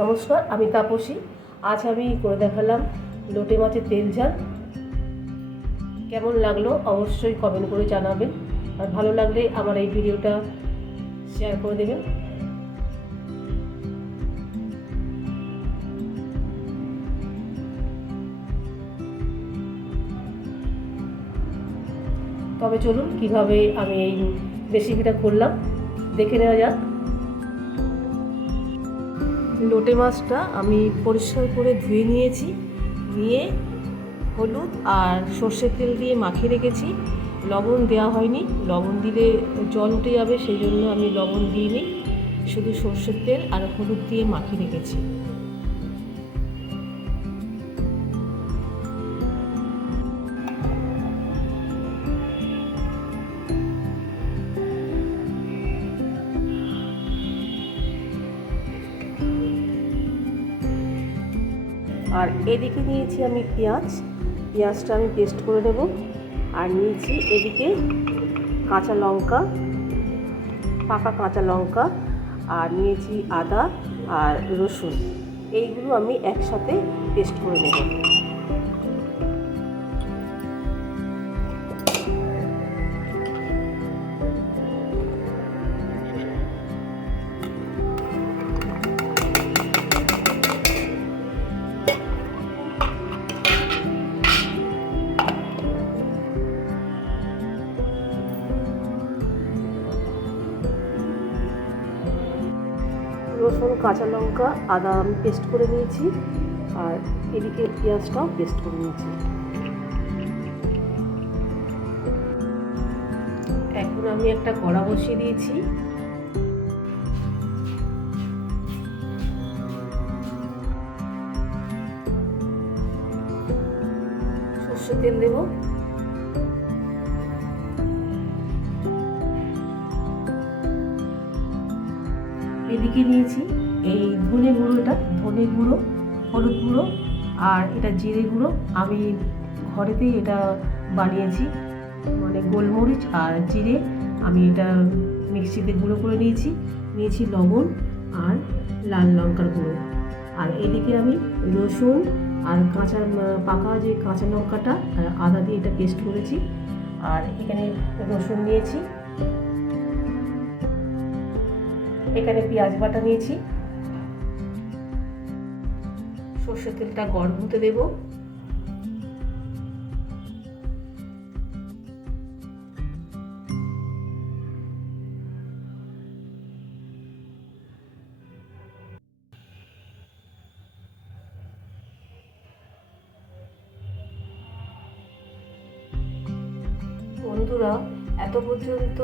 নমস্কার, আমি তাপসী। আজ আমি করে দেখালাম লোটে মাছের তেল ঝাল। কেমন লাগল অবশ্যই কমেন্ট করে জানাবেন। আর ভালো লাগলে আমার এই ভিডিওটা শেয়ার করে দেবেন। তবে চলুন, কীভাবে আমি এই রেসিপিটা করলাম, দেখে নেওয়া যাক। লোটে মাছটা আমি পরিষ্কার করে ধুয়ে নিয়েছি। নিয়ে হলুদ আর সর্ষের তেল দিয়ে মাখিয়ে রেখেছি। লবণ দেওয়া হয়নি। লবণ দিলে জল উঠে যাবে, সেই জন্য আমি লবণ দিইনি। শুধু সর্ষের তেল আর হলুদ দিয়ে মাখিয়ে রেখেছি। আর এদিকে নিয়েছি আমি পেঁয়াজ। পেঁয়াজটা আমি পেস্ট করে নেব। আর নিয়েছি এদিকে কাঁচা লঙ্কা, পাকা কাঁচা লঙ্কা আর নিয়েছি আদা আর রসুন। এইগুলো আমি একসাথে পেস্ট করে নেব। রসুন, কাঁচা লঙ্কা, আদা আমি পেস্ট করে নিয়েছি আর এদিকে পেঁয়াজটাও পেস্ট করে নিয়েছি। এখন আমি একটা কড়া বসিয়ে দিয়েছি। সর্ষে তেল দেবো। এদিকে নিয়েছি এই ধনে গুঁড়োটা ধনে গুঁড়ো, হলুদ গুঁড়ো আর এটা জিরে গুঁড়ো। আমি ঘরেতেই এটা বানিয়েছি মানে গোলমরিচ আর জিরে। আমি এটা মিক্সিতে গুঁড়ো করে নিয়েছি নিয়েছি লবণ আর লাল লঙ্কার গুঁড়ো। আর এদিকে আমি রসুন আর কাঁচা, পাকা যে কাঁচা লঙ্কাটা, আর আদা দিয়ে এটা পেস্ট করেছি। আর এখানে রসুন নিয়েছি এখানে পেঁয়াজ বাটা নিয়েছি। সর্ষের তেলটা গরম হতে দেব। বন্ধুরা এত পর্যন্ত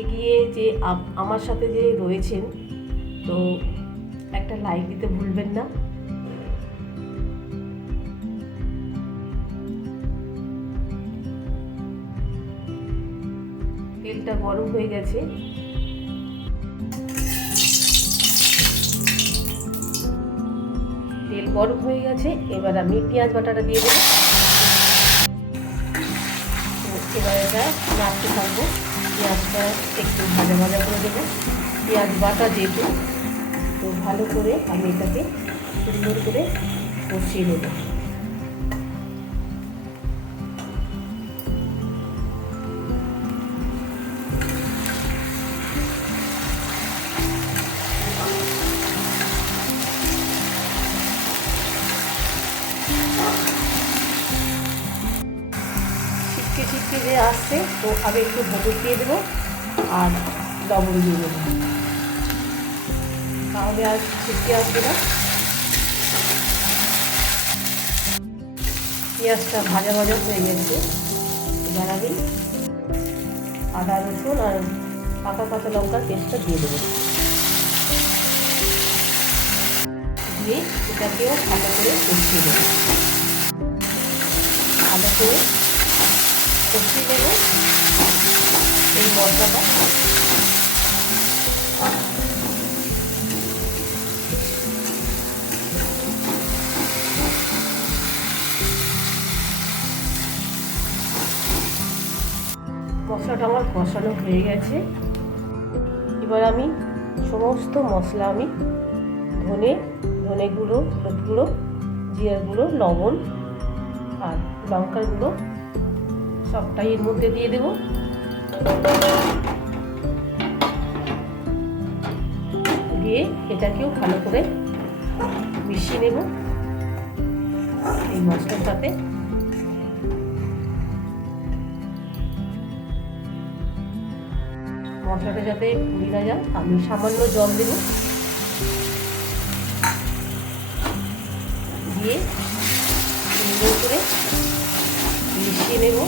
এগিয়ে যে আমার সাথে যে রয়েছেন, তো একটা লাইক দিতে ভুলবেন না। তেলটা গরম হয়ে গেছে। তেল গরম হয়ে গেছে, এবার আমি পেঁয়াজ বাটাটা দিয়ে দেবো। এবার এটা নাড়তে থাকব। পেঁয়াজটা একটু ভাজা ভাজা করে দেবো। পেঁয়াজ বাটা যেহেতু, তো ভালো করে আমি এটাকে সুন্দর করে কষিয়ে নেব। যে আসছে, তো আমি একটু হলুদ দিয়ে দেবো আর লবণ দিয়ে দেবো। তাহলে আর ছিটকে আসবে না। পেঁয়াজটা ভাজা ভাজা হয়ে গেছে। এবার আমি আদা, রসুন আর পাকা কাঁচা লঙ্কার পেস্টটা দিয়ে দেবো। দিয়ে এটাকেও ভালো করে কষিয়ে দেবো ভালো করে কষিয়ে দেবো এই মশলাটা মশলাটা আমার কষানো হয়ে গেছে। এবার আমি সমস্ত মশলা আমি ধনে ধনে গুঁড়ো, হলুদ গুঁড়ো, জিরার গুঁড়ো, লবণ আর লঙ্কার গুঁড়ো সবটাই এর মধ্যে দিয়ে দেবো। দিয়ে এটাকেও ভালো করে মিশিয়ে নেব এই মশলার সাথে। মশলাটা যাতে পুড়ি না যায়, আমি সামান্য জল দেব। দিয়ে সুন্দর করে মিশিয়ে নেব।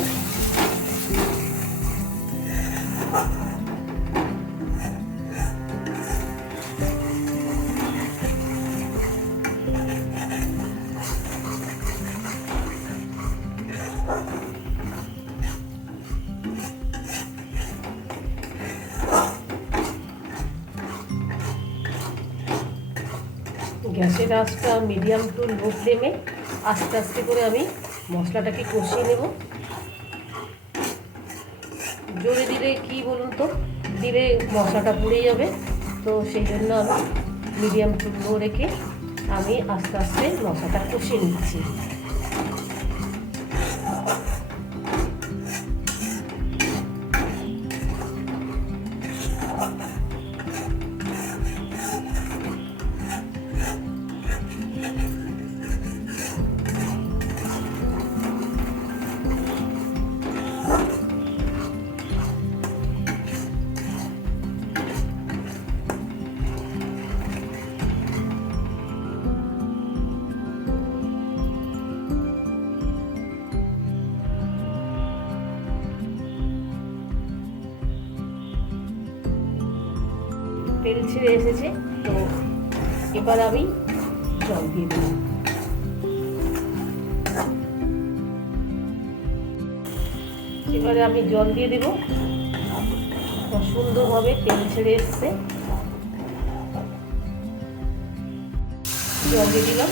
গ্যাসের আঁচটা মিডিয়াম টু লো ফ্লেমে আস্তে আস্তে করে আমি মশলাটাকে কষিয়ে নেব। জোরে দিলে কি বলুন তো? দিলে মশলাটা পুড়ে যাবে। তো সেই জন্য আমি মিডিয়াম টু লো রেখে আমি আস্তে আস্তে মশলাটা কষিয়ে নিচ্ছি। তেল ছেড়ে এসেছে, তো এবার আমি জল দিয়ে দেবো। এবারে আমি জল দিয়ে দেবো। সুন্দরভাবে তেল ছেড়ে এসছে। জল দিয়ে দিলাম।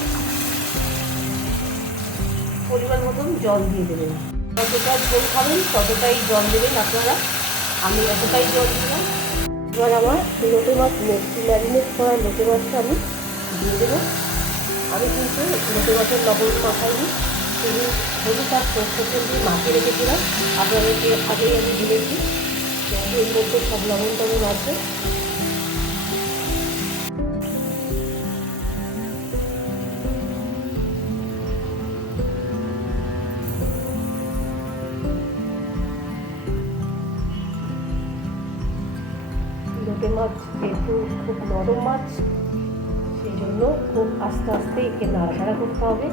পরিমাণ মতন জল দিয়ে দেবেন। যতটা ঝোল খাবেন ততটাই জল দেবেন আপনারা। আমি এতটাই জল দিলাম। এবার আমার লোটে মাছ ম্যারিনেট করা লোটে মাছটা আমি দিয়ে দেবো। আমি কিন্তু লোটে মাছের লবণ মাখাইনি, শুধু হলুদ আর সর্ষে দিয়ে মাখিয়ে রেখেছিলাম। আপনাদেরকে আগেই আমি দিয়েছি এই মধ্যে সব লবণ টবণ আছে মাছ যেহেতু খুব নরম মাছ সেই জন্য খুব আস্তে আস্তে একে নাড়াচাড়া করতে হবে।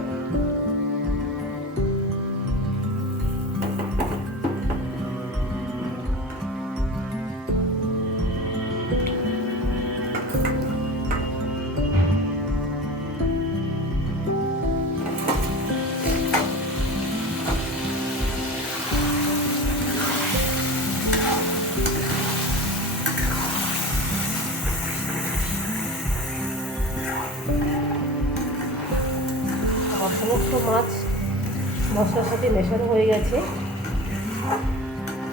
মাছ, মশলার সাথে মেশানো হয়ে গেছে।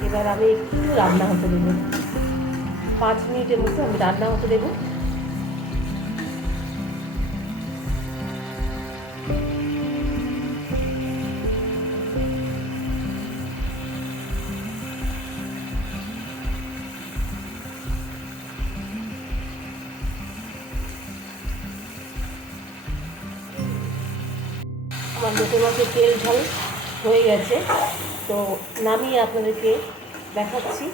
এবার আমি একটু রান্না হতে দেবো। পাঁচ মিনিটের মতো আমি রান্না হতে দেবো। আমার লোটে মাছের তেল ঝাল হয়ে গেছে। তো নামিয়ে আপনাদেরকে দেখাচ্ছি।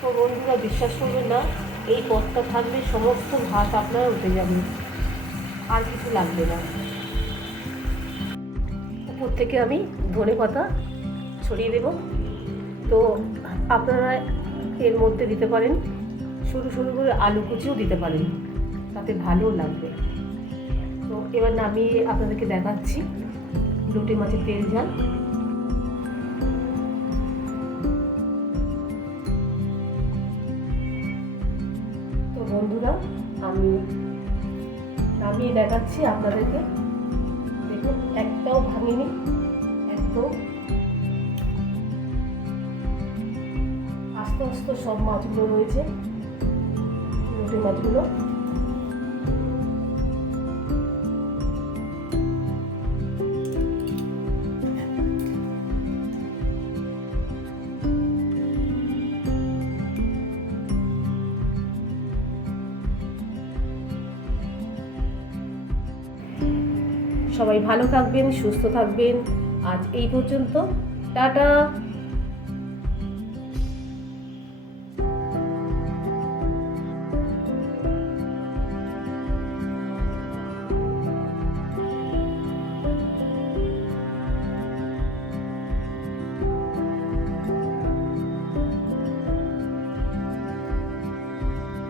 তো বন্ধুরা, বিশ্বাস করবেন না, এই পথটা থাকলে সমস্ত ভাত আপনারা উঠে যাবে আর কিছু লাগবে না। উপর থেকে আমি ধনে পাতা ছড়িয়ে দেব। তো আপনারা এর মধ্যে দিতে পারেন সরু সরু করে আলু কুচিও দিতে পারেন। তাতে ভালো লাগবে। তো এবার নামিয়ে আপনাদেরকে দেখাচ্ছি। লোটে মাছের তেল ঝাল। তো বন্ধুরা, আমি নামিয়ে দেখাচ্ছি আপনাদেরকে। দেখুন, একটাও ভাঙিনি, একদম। আস্তে আস্তে সব মাছগুলো রয়েছে। পুঁটি মাছগুলো। সবাই ভালো থাকবেন সুস্থ থাকবেন। আজ এই পর্যন্ত। টাটা।